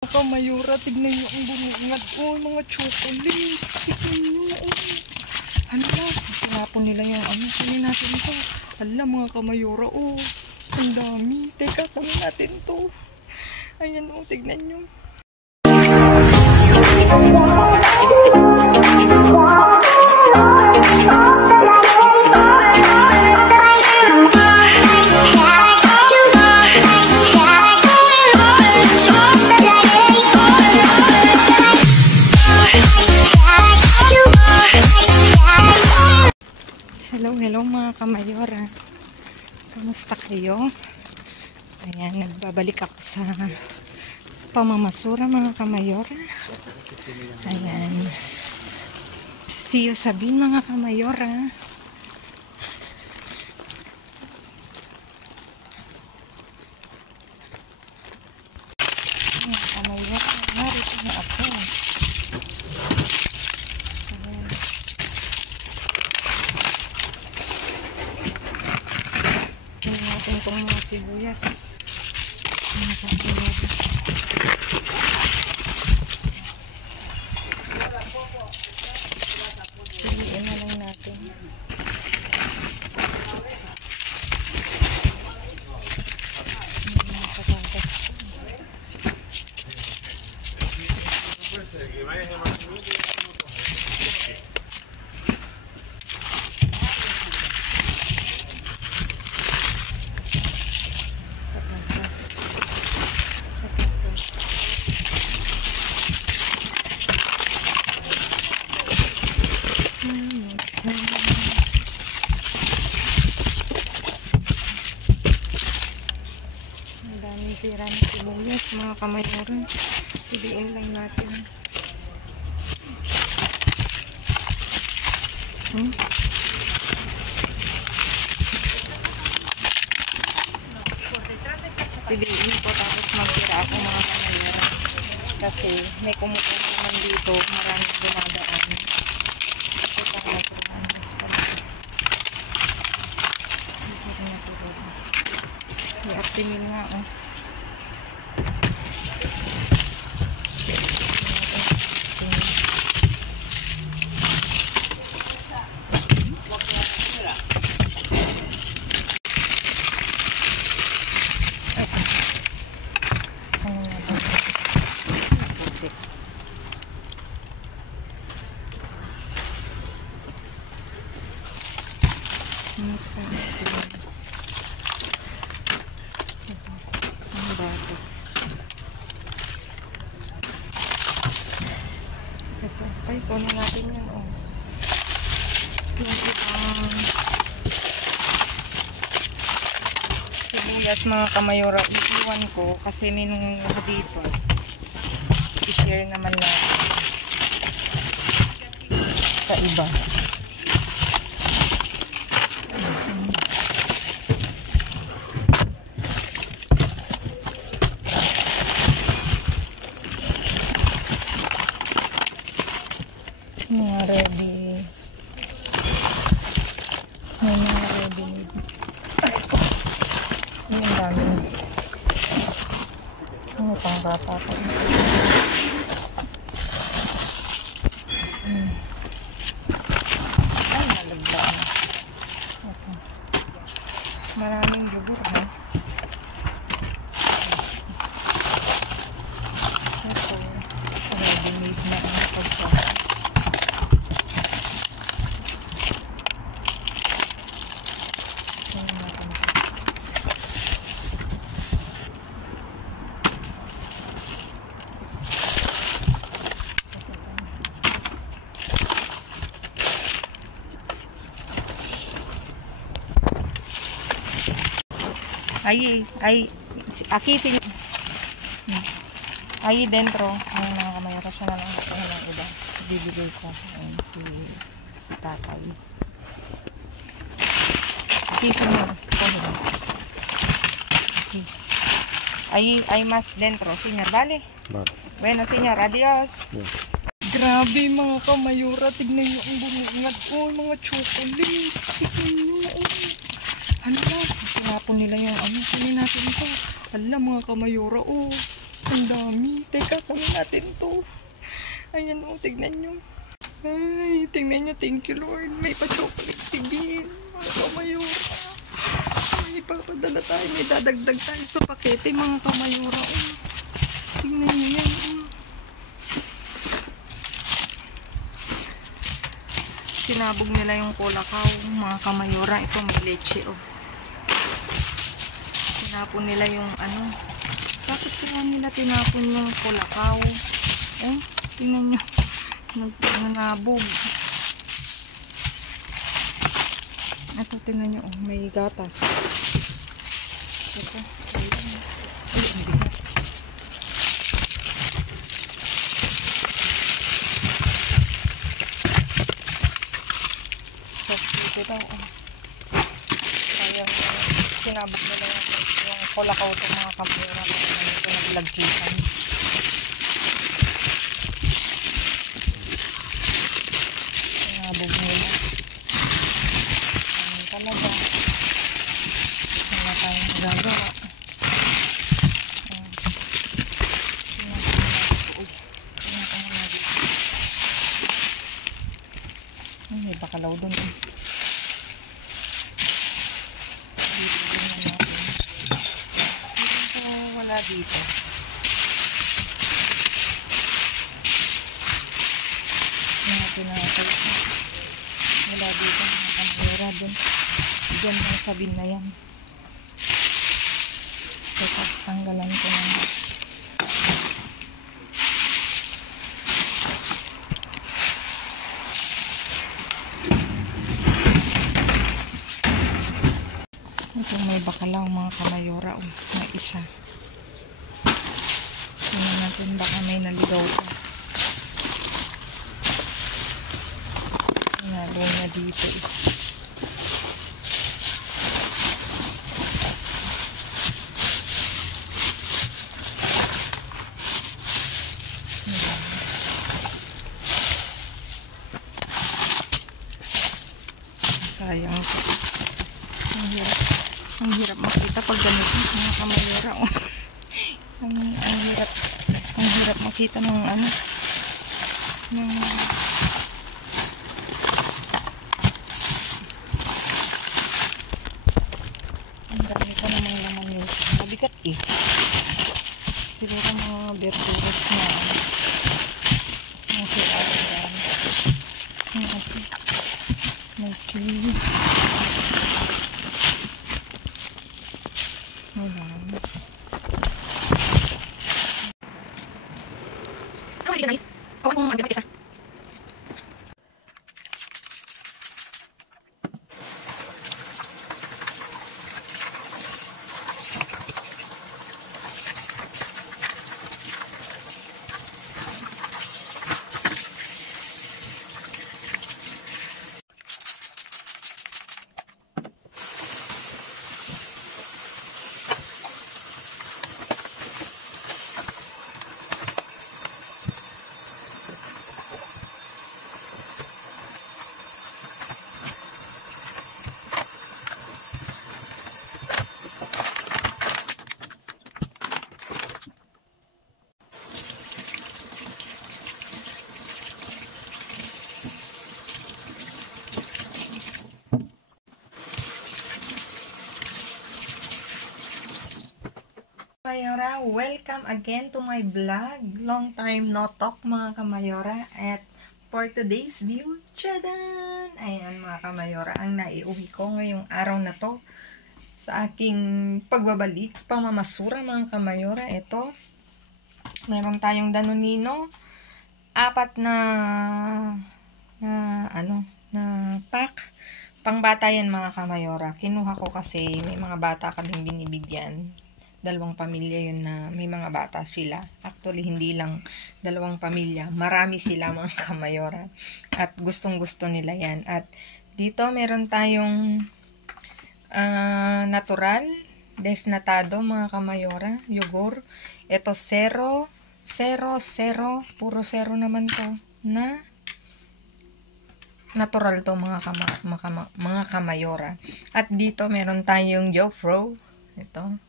Mayura, tignan nyo ang bumungad. Oh, mga chocolate. Tignan nyo. Oh. Hala, tinapon nila yung ano. Kunin natin ito. Hala, mga kamayura. Oh, ang dami. Teka, kunin natin to. Ayan, oh, tignan nyo. Hello mga kamayora. Kamusta kayo? Ayan, nagbabalik ako sa pamamasura mga kamayora. Ayan. See you sa bin mga kamayora. Mga kamayora, narito na ako. Itong mga sibuyas mga kapilad. Piliin na lang natin. Sira ng sibuyas mga kamayora. Piliin lang natin. Piliin ko tapos magsira ako mga kamayora. Kasi may kumukuha naman dito. Maraming dumadaan. I-optimin nga oh. Ito, ay, kunin natin yun, oh. Yung ibang sibuyas mga kamayora, iiwan ko kasi may nunguha dito. I-share naman natin sa iba. Mga ready. May mga ready. Ay, ang dami. Ano pang bata ko? Ay, nalaglaan. Ito. Maraming lubur, ha? Ito. Ready-made na ang pagkakas. Ay, dentro. Ay, mga kamayora siya na lang ito ng iba. Bibigay ko. Ay, si tatay. Okay, senyor. Ay, mas dentro. Senyor, vale? Bueno, senyor, adios. Yeah. Grabe mga kamayora. Tignan nyo ang bumungad. Oh, mga chocolate. Tignan nyo. Oh. Hala, tinapon nila yung ano. Kunin natin ito. Hala, mga kamayora. Oh, Ang dami. Teka, kunin natin to. Ayan o, tignan nyo. Ay, tignan nyo. Thank you, Lord. May pa-chocolate si Bill. Mga kamayora. May papadala tayo. May dadagdag tayo sa pakete, mga kamayora. Oh. Tignan nyo yan. Oh. Sinabog nila yung kolakaw, mga kamayora. Ito, may leche, oh. Tinapon nila yung ano. Bakit kaya nila tinapon yung kolakaw? Oh, tingnan nyo. Nanabog. Ito, tingnan nyo. Oh, may gatas. Ito. Ay, hindi. Ito, oh. Sayang, sinabog nila yung kolakaw itong mga kamayora. Ito, naglagkitan. Sinabog nila. Ano talaga? Wala tayong magagawa. May bakalaw dun. Wala dito. Wala dito. Mga kamayora dun. Diyan may sabin na yan. Teka, tanggalan ko na. Ito may bakalaw, mga kamayora. Oh, may isa. Tingnan natin, baka may naligaw pa. Nalo na dito. Sayang ito. Ang hirap makita pag ganito, mga kamayora. Oh. Ang hirap makita ng ano, ng ang dami ko namang laman yun. Mabigat eh. Siguro mga verduras na nasi ayan. May kiwi. Wala. Ano dito na yun? O kung mabigat isa. Kamayora, welcome again to my vlog. Long time no talk, mga kamayora. At for today's view, tchadan! Ayan mga kamayora, ang naiuwi ko ngayong araw na to sa aking pagbabalik, pamamasura mga kamayora. Ito, meron tayong Danonino, 4 na pack. Pangbata yan mga kamayora. Kinuha ko kasi may mga bata kaming binibigyan. 2 pamilya yun na may mga bata sila. Actually, hindi lang 2 pamilya. Marami sila mga kamayora. At gustong-gusto nila yan. At dito meron tayong natural, desnatado mga kamayora. Yogurt. Ito 0, 0, 0. Puro 0 naman to. Na natural to mga kamayora. At dito meron tayong Jofro. Ito.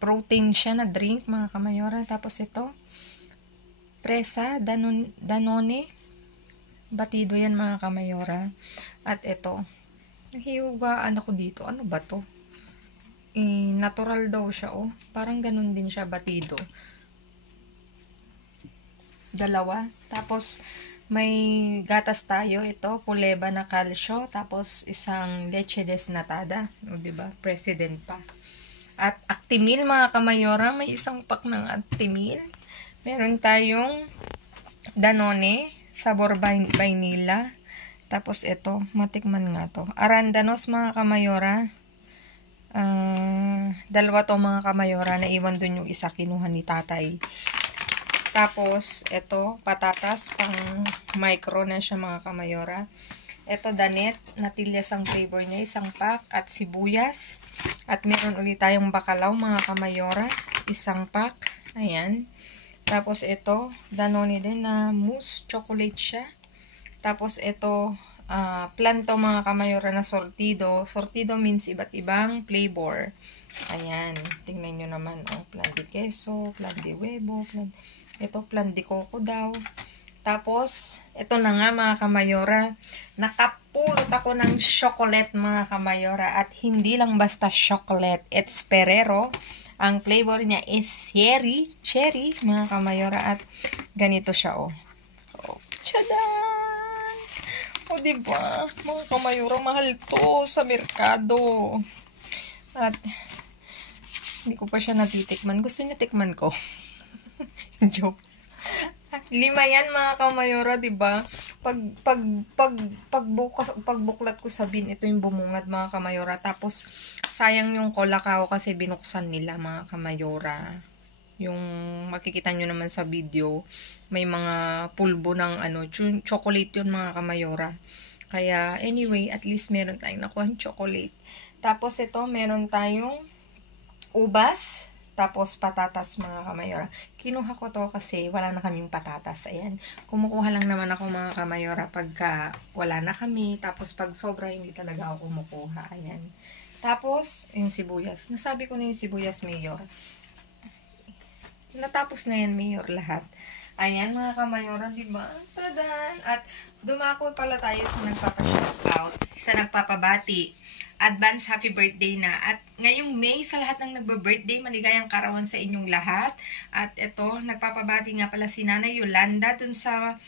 protein siya na drink, mga kamayora. Tapos ito, presa, Danone. Batido yan, mga kamayora. At ito, nahihugaan ako dito. Ano ba to? Natural daw siya, oh. Parang ganun din siya, batido. Dalawa. Tapos, may gatas tayo. Ito, Puleba na calcio. Tapos, isang leche desnatada. O, diba? President pa. At Actimel, mga kamayora. May isang pack ng Actimel. Meron tayong Danone. Sabor vanilla. Tapos, ito. Matikman nga to. Arandanos, mga kamayora. Dalawa to, mga kamayora. Naiwan dun yung isa. Kinuha ni tatay. Tapos, ito, patatas, pang micro na siya, mga kamayora. Ito, danet, natilyas ang flavor niya, isang pack, at sibuyas. At meron ulit tayong bakalaw, mga kamayora, isang pack. Ayan. Tapos, ito, Danone din na mousse, chocolate siya. Tapos, ito, planto, mga kamayora, na sortido. Sortido means iba't ibang flavor. Ayan. Tingnan nyo naman, oh, plan de queso, plan de huevo, ito, plan de coco daw. Tapos, ito na nga, mga kamayora. Nakapulot ako ng chocolate, mga kamayora. At hindi lang basta chocolate. It's Ferrero. Ang flavor niya is cherry, mga kamayora. At ganito siya, oh. Tchadan! O, diba? Mga kamayora, mahal to sa merkado. At, hindi ko pa siya natitikman. Gusto niya tikman ko. Joke. 5 yan, mga kamayora, diba? Pagbuklat ko sa bin, ito yung bumungad, mga kamayora. Tapos, sayang yung kolakao kasi binuksan nila, mga kamayora. Yung makikita nyo naman sa video, may mga pulbo ng chocolate yun, mga kamayora. Kaya, anyway, at least meron tayong nakuha chocolate. Tapos, ito, meron tayong ubas. Tapos, patatas, mga kamayora. Kinuha ko to kasi wala na kaming patatas. Ayan. Kumukuha lang naman ako, mga kamayora, pagka wala na kami. Tapos, pag sobra, hindi talaga ako kumukuha. Ayan. Tapos, yung sibuyas. Nasabi ko na yung sibuyas, Mayor. Natapos na yan, Mayor, lahat. Ayan, mga kamayora, diba? Tadan! At dumako pala tayo sa nagpapa-shoutout, sa nagpapabati. Advance happy birthday na. At ngayong May, sa lahat ng nagbe-birthday, maligayang karawan sa inyong lahat. At ito, nagpapabati nga pala si Nanay Yolanda dun sa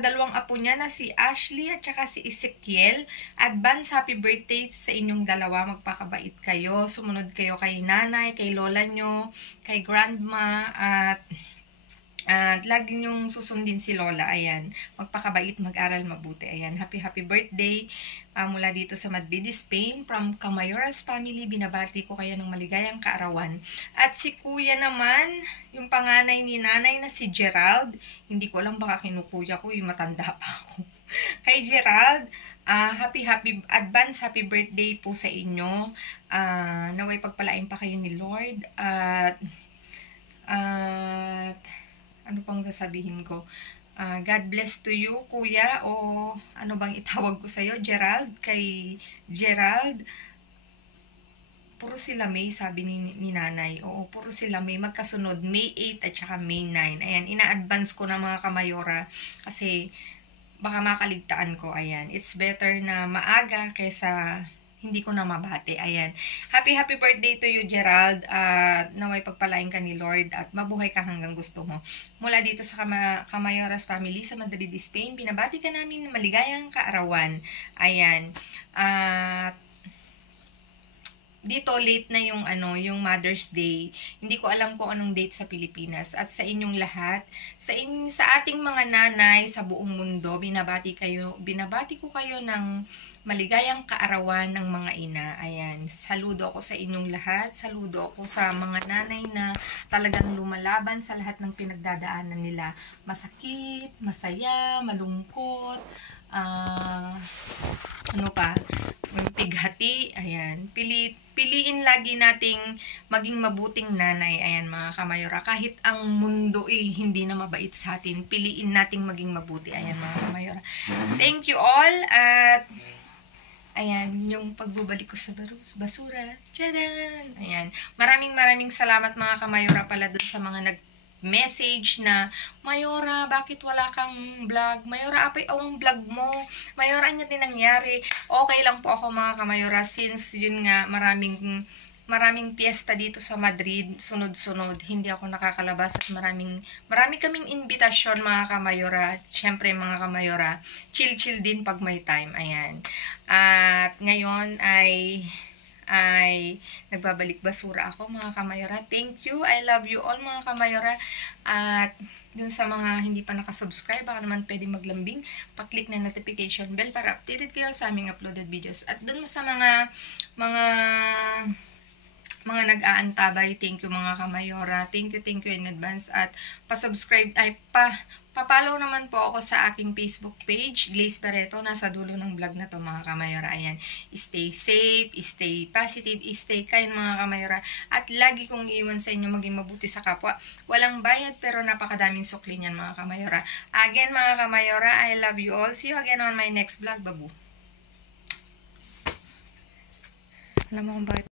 dalawang apo niya na si Ashley at saka si Ezekiel. Advance happy birthday sa inyong dalawa. Magpakabait kayo. Sumunod kayo kay nanay, kay lola nyo, kay grandma, at lagi nyong susundin si Lola. Ayan. Magpakabait, mag-aral mabuti. Ayan. Happy birthday. Mula dito sa Madrid, Spain. From Camayoras family, binabati ko kayo ng maligayang kaarawan. At si kuya naman, yung panganay ni nanay na si Gerald. Hindi ko alam, baka kinukuya ko, yung matanda pa ako. Kay Gerald, advance happy birthday po sa inyo. Naway pagpalain pa kayo ni Lord. At ano pang sasabihin ko? God bless to you, kuya, o ano bang itawag ko sa'yo? Gerald, kay Gerald, puro sila May, sabi ni nanay. Oo, puro sila May, magkasunod, May 8 at saka May 9. Ayan, ina-advance ko na, mga kamayora, kasi baka makaligtaan ko. Ayan, it's better na maaga kaysa hindi ko na mabati. Ayan. Happy birthday to you, Gerald. Naway pagpalain ka ni Lord at mabuhay ka hanggang gusto mo. Mula dito sa Camayoras family sa Madrid, Spain, binabati ka namin maligayang kaarawan. Ayan. Dito late na yung Mother's Day. Hindi ko alam kung anong date sa Pilipinas. At sa inyong lahat, sa ating mga nanay sa buong mundo, binabati ko kayo ng maligayang kaarawan ng mga ina. Ayan, saludo ako sa inyong lahat. Saludo ako sa mga nanay na talagang lumalaban sa lahat ng pinagdadaanan nila. Masakit, masaya, malungkot, pighati. Ayan, piliin lagi nating maging mabuting nanay. Ayan, mga kamayora, kahit ang mundo hindi na mabait sa atin, piliin nating maging mabuti. Ayan, mga kamayora. Thank you all, at Ayan, yung pagbubalik ko sa basura. Tchadan! Ayan. Maraming salamat mga kamayora pala dun sa mga nag-message na, Mayora, bakit wala kang vlog? Mayora, apay awang vlog mo. Mayora, ano din nangyari? Okay lang po ako mga kamayora since yun nga, maraming piyesta dito sa Madrid, sunod-sunod, hindi ako nakakalabas at marami kaming invitasyon mga kamayora. Siyempre mga kamayora, chill-chill din pag may time. Ayan. At ngayon ay nagbabalik basura ako mga kamayora. Thank you. I love you all mga kamayora. At dun sa mga hindi pa nakasubscribe, baka naman pwede maglambing, paklik na notification bell para updated kayo sa aming uploaded videos. At dun sa mga nag-aantabay, thank you mga kamayora. Thank you in advance. At pa-subscribe, papalaw naman po ako sa aking Facebook page, Glaze Barreto. Nasa dulo ng vlog na to mga kamayora. Ayan, stay safe, stay positive, stay kind mga kamayora. At lagi kong iiwan sa inyo maging mabuti sa kapwa. Walang bayad pero napakadaming sukli niyan mga kamayora. Again mga kamayora, I love you all. See you again on my next vlog. Babu. Alam mo kung bakit